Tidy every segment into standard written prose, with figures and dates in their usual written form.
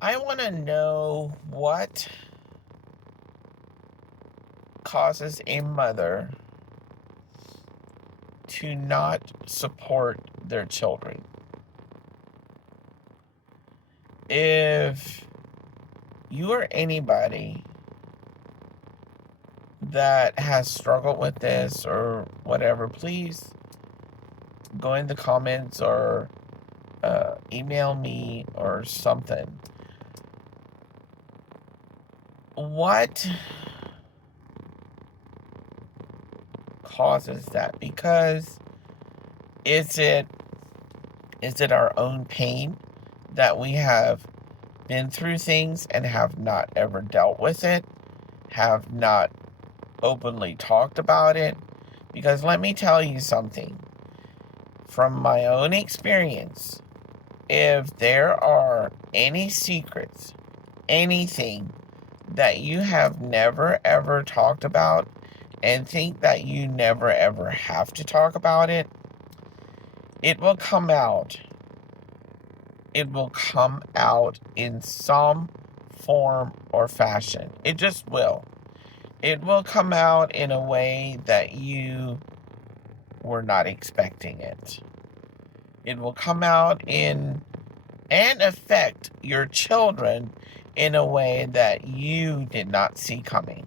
I want to know what causes a mother to not support their children. If you or anybody that has struggled with this or whatever, please go in the comments or email me or something. What causes that? Because is it our own pain that we have been through things and have not ever dealt with it, have not openly talked about it? Because let me tell you something from my own experience. If there are any secrets, anything that you have never ever talked about and think that you never ever have to talk about it, it will come out. It will come out in some form or fashion. It just will. It will come out in a way that you were not expecting it. It will come out in and affect your children in a way that you did not see coming.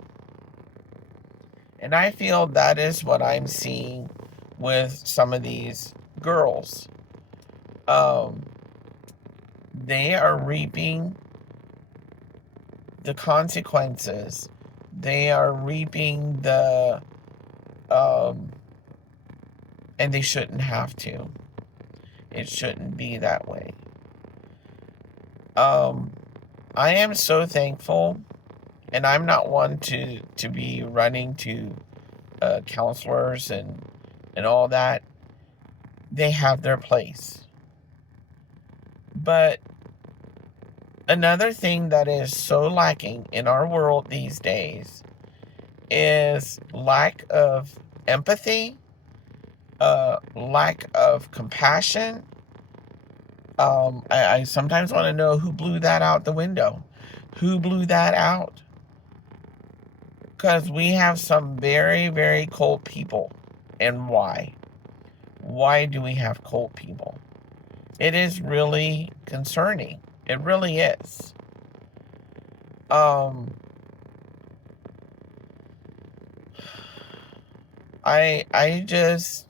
And I feel that is what I'm seeing with some of these girls. Um, they are reaping the consequences. They are reaping um, and they shouldn't have to. It shouldn't be that way. Um, I am so thankful, and I'm not one to be running to counselors and all that. They have their place. But another thing that is so lacking in our world these days is lack of empathy, lack of compassion. I sometimes want to know who blew that out the window. Who blew that out? Because we have some very, very cold people. And why? Why do we have cold people? It is really concerning. It really is. Um, I just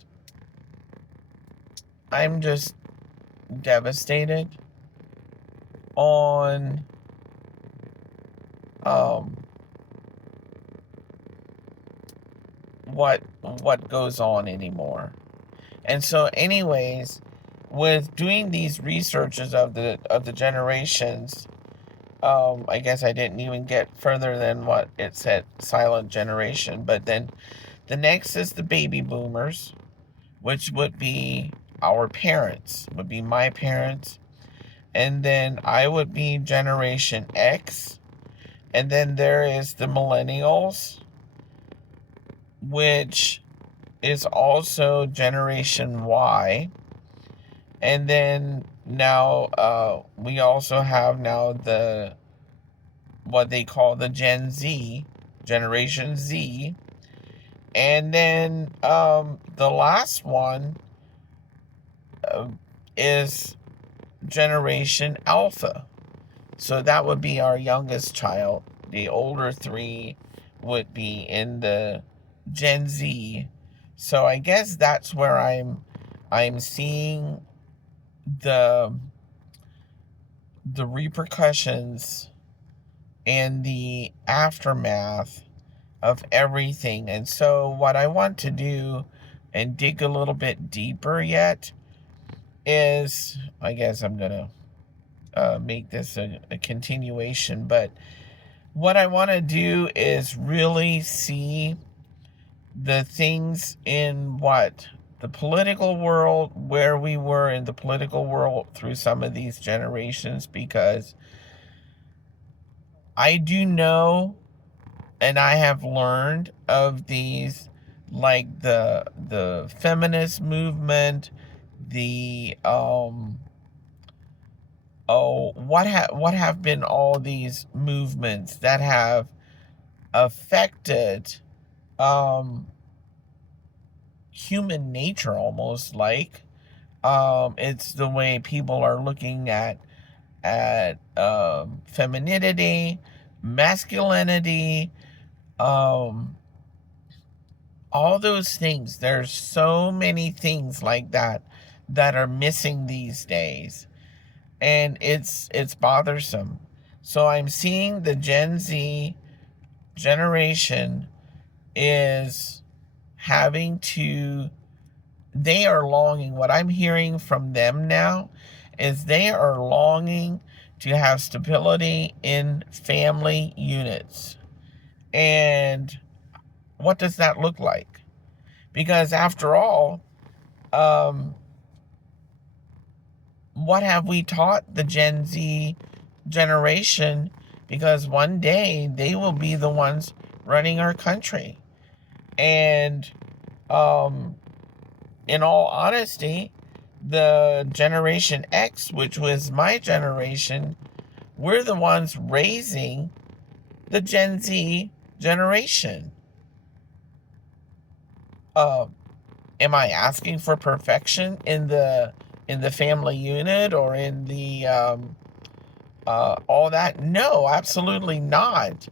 I'm just devastated on um what goes on anymore. And so anyways, with doing these researches of the generations, I guess I didn't even get further than what it said, silent generation. But then the next is the baby boomers, which would be our parents, would be my parents. And then I would be Generation X. And then there is the millennials, which is also Generation Y. And then now we also have now the what they call the Gen Z, Generation Z. And then the last one uh, is Generation Alpha. So that would be our youngest child. The older three would be in the Gen Z. So I guess that's where I'm seeing the repercussions and the aftermath of everything. And so what I want to do and dig a little bit deeper yet is, I guess I'm gonna make this a continuation, but what I want to do is really see the things in what the political world, where we were in the political world through some of these generations, because I do know and I have learned of these, like the feminist movement, the Oh, what have been all these movements that have affected um human nature, almost like it's the way people are looking at femininity, masculinity, um all those things. There's so many things like that that are missing these days, and it's bothersome. So I'm seeing the Gen Z generation is having to, they are longing, what I'm hearing from them now is they are longing to have stability in family units. And what does that look like? Because after all, um, what have we taught the Gen Z generation? Because one day they will be the ones running our country. And um, in all honesty, the Generation X, which was my generation, we're the ones raising the Gen Z generation. Uh, am I asking for perfection in the family unit or in the all that? No, absolutely not.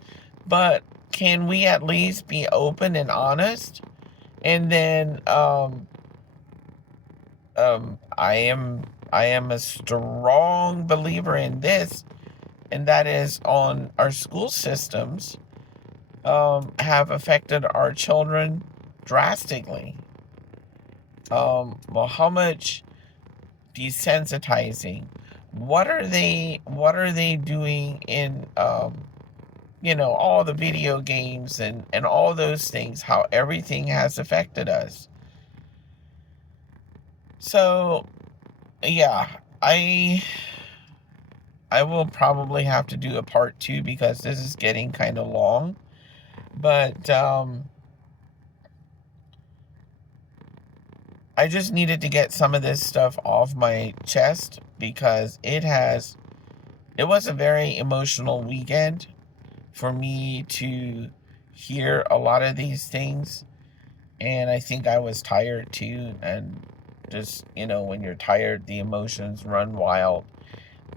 But can we at least be open and honest? And then I am a strong believer in this, and that is on our school systems have affected our children drastically. Well, how much desensitizing? What are they doing in all the video games and all those things? How everything has affected us. So yeah, I will probably have to do a part two because this is getting kind of long. But I just needed to get some of this stuff off my chest because it was a very emotional weekend for me to hear a lot of these things. And I think I was tired too. And just, when you're tired, the emotions run wild.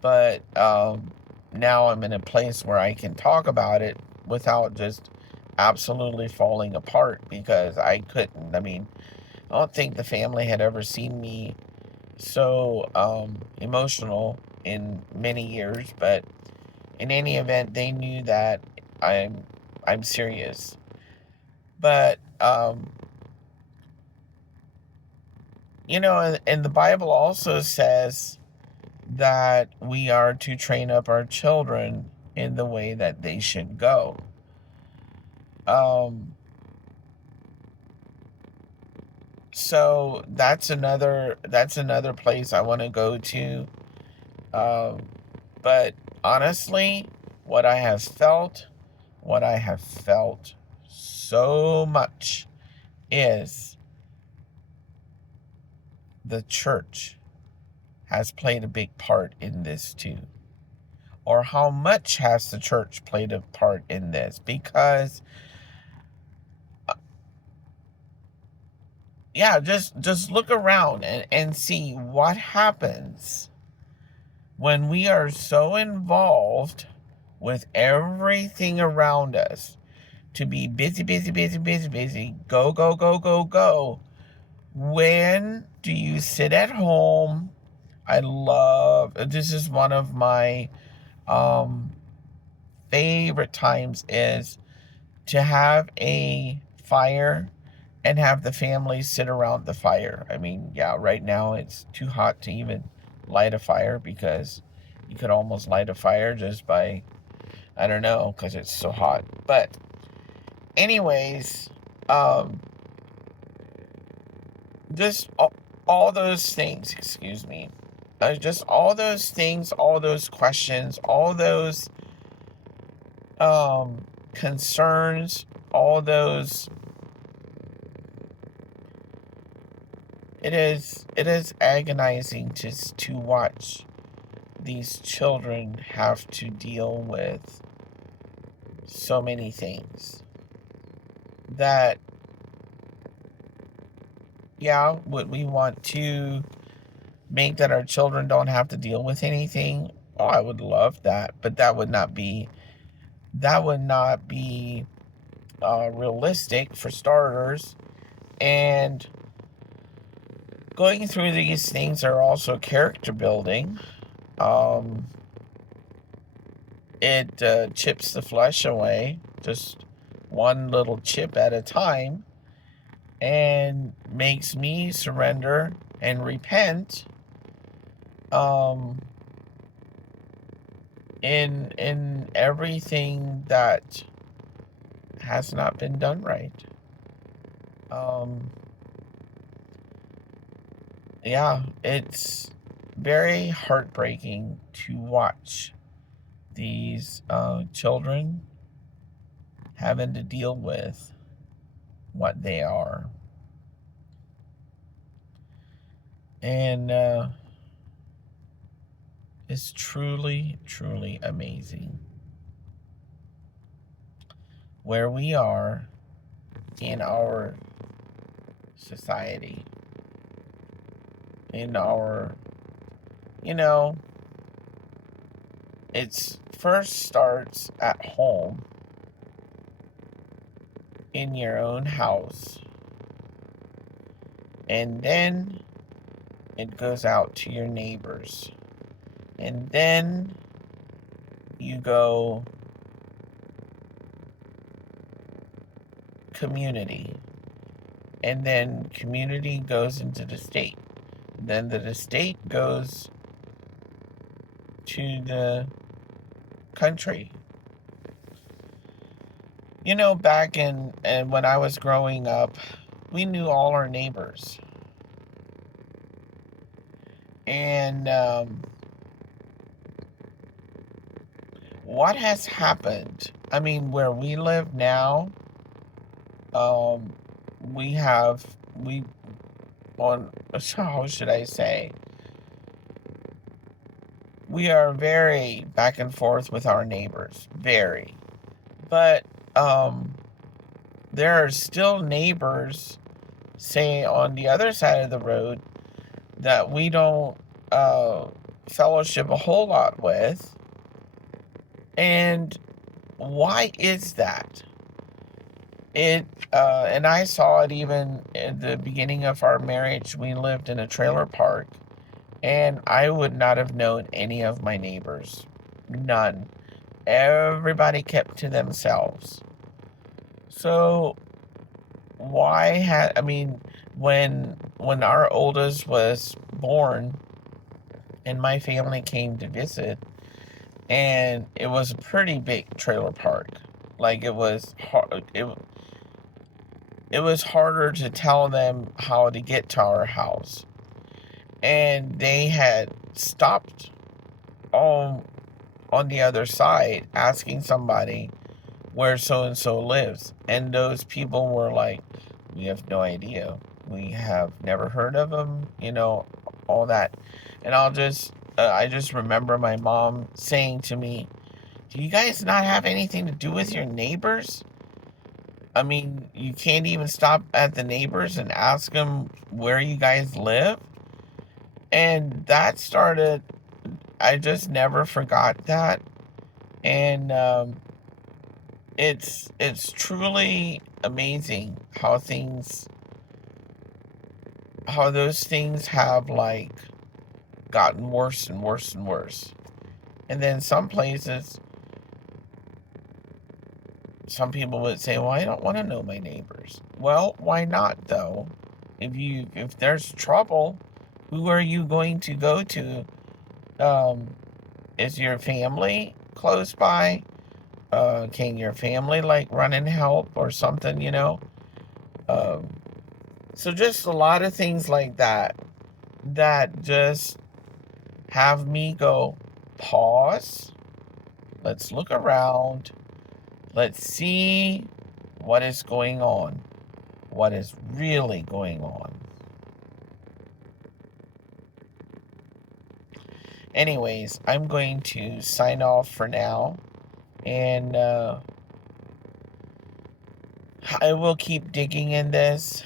But now I'm in a place where I can talk about it without just absolutely falling apart because I couldn't. I mean, I don't think the family had ever seen me so emotional in many years, but in any event, they knew that I'm serious. But and the Bible also says that we are to train up our children in the way that they should go. Um, so that's another place I want to go to. Um, but honestly, what I have felt so much is the church has played a big part in this too. Or how much has the church played a part in this? Because yeah, just look around and see what happens when we are so involved with everything around us to be busy, busy, busy, busy, busy, go, go, go, go, go. When do you sit at home? I love, this is one of my um, favorite times is to have a fire and have the family sit around the fire. I mean, yeah, right now it's too hot to even light a fire because you could almost light a fire just by, I don't know, because it's so hot. But anyways, um, just all those things, excuse me, just all those things, all those questions, all those concerns, all those, it is agonizing to watch these children have to deal with so many things that, yeah, would we want to make that our children don't have to deal with anything? Oh, I would love that, but that would not be realistic for starters. And going through these things are also character building. Um, it chips the flesh away, just one little chip at a time, and makes me surrender and repent um, in everything that has not been done right. Um, yeah, it's very heartbreaking to watch these children having to deal with what they are. And it's truly, truly amazing where we are in our society, in our, you know, it first starts at home, in your own house, and then it goes out to your neighbors, and then you go community, and then community goes into the state, then the state goes to the country. You know, back in and when I was growing up, we knew all our neighbors. And what has happened? I mean, where we live now, um, we have we on how should I say? We are very back and forth with our neighbors, very. But um, there are still neighbors, say on the other side of the road, that we don't uh, fellowship a whole lot with. And why is that? And I saw it even at the beginning of our marriage. We lived in a trailer park, and I would not have known any of my neighbors. None. Everybody kept to themselves. So I mean, when our oldest was born and my family came to visit, and it was a pretty big trailer park. Like it was hard. It was harder to tell them how to get to our house, and they had stopped on the other side asking somebody where so and so lives, and those people were like, "We have no idea. We have never heard of them." All that, and I just remember my mom saying to me, "Do you guys not have anything to do with your neighbors? I mean, you can't even stop at the neighbors and ask them where you guys live?" And that started, I just never forgot that. And it's truly amazing how those things have like gotten worse and worse and worse. And then some places, some people would say, "Well, I don't want to know my neighbors." Well, why not though? If there's trouble, who are you going to go to? Um, is your family close by? Can your family like run and help or something? Um, so just a lot of things like that just have me go, pause. Let's look around. Let's see what is going on. What is really going on. Anyways, I'm going to sign off for now. And I will keep digging in this.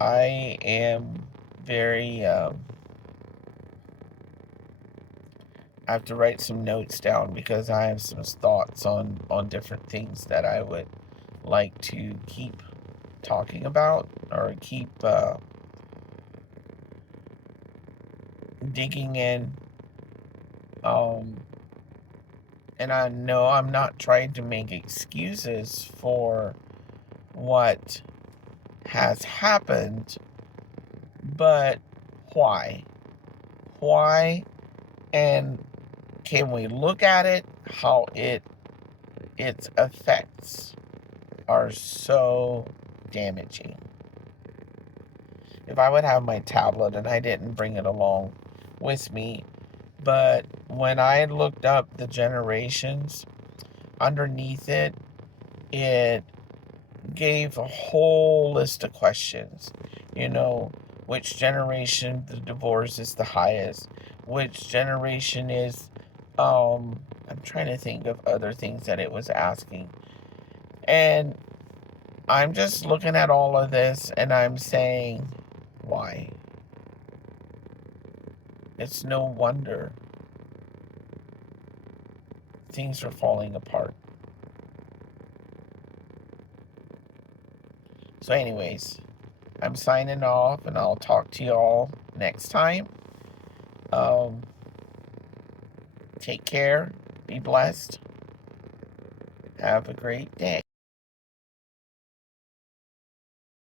I am very... I have to write some notes down because I have some thoughts on different things that I would like to keep talking about, or keep digging in. And I know I'm not trying to make excuses for what has happened, but why? Why? And can we look at it, how its effects are so damaging? If I would have my tablet, and I didn't bring it along with me, but when I looked up the generations, underneath it, it gave a whole list of questions. You know, which generation the divorce is the highest, which generation is, I'm trying to think of other things that it was asking. And I'm just looking at all of this and I'm saying, why? It's no wonder things are falling apart. So anyways, I'm signing off, and I'll talk to y'all next time. Take care. Be blessed. Have a great day.